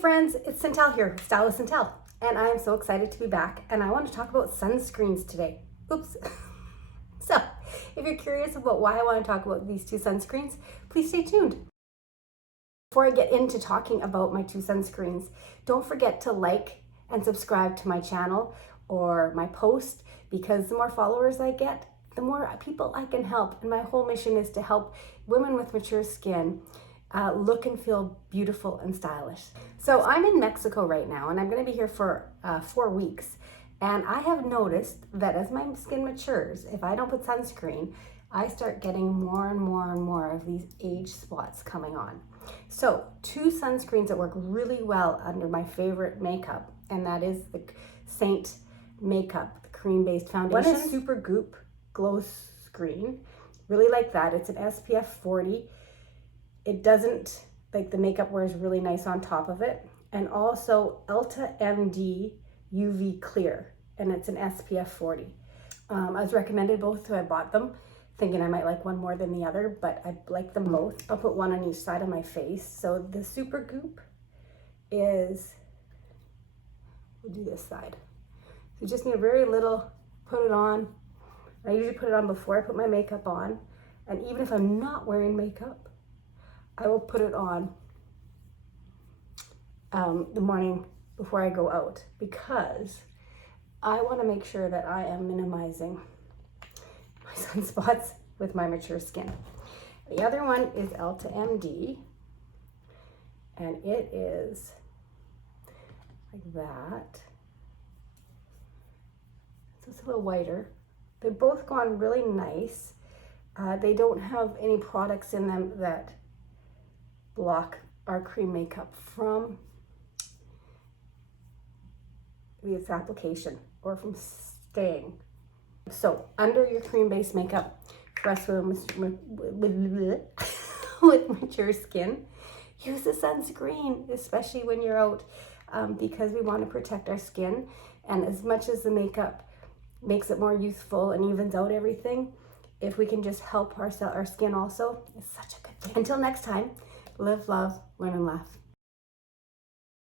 friends, it's Centel here, Stylist Centel, and I am so excited to be back, and I want to talk about sunscreens today. Oops. So, if you're curious about why I want to talk about these two sunscreens, please stay tuned. Before I get into talking about my two sunscreens, don't forget to like and subscribe to my channel or my post, because the more followers I get, the more people I can help. And my whole mission is to help women with mature skin look and feel beautiful and stylish. So I'm in Mexico right now, and I'm going to be here for 4 weeks. And I have noticed that as my skin matures, if I don't put sunscreen, I start getting more and more and more of these age spots coming on. So 2 sunscreens that work really well under my favorite makeup, and that is the Seint makeup, the cream-based foundation. One is Supergoop GLOWSCREEN. Really like that. It's an SPF 40. It doesn't, like, the makeup wears really nice on top of it. And also Elta MD UV CLEAR, and it's an SPF 40. I was recommended both, so I bought them, thinking I might like one more than the other, but I like them both. I'll put one on each side of my face. So the Supergoop is, we'll do this side. So you just need a very little, put it on. I usually put it on before I put my makeup on, and even if I'm not wearing makeup, I will put it on the morning before I go out, because I want to make sure that I am minimizing my sunspots with my mature skin. The other one is Elta MD, and it is like that. So it's a little whiter. They both go on really nice. They don't have any products in them that block our cream makeup from its application or from staying. So under your cream-based makeup, for us with mature skin, use a sunscreen, especially when you're out, because we want to protect our skin. And as much as the makeup makes it more youthful and evens out everything, if we can just help our skin also, it's such a good thing. Until next time, live, love, learn, and laugh.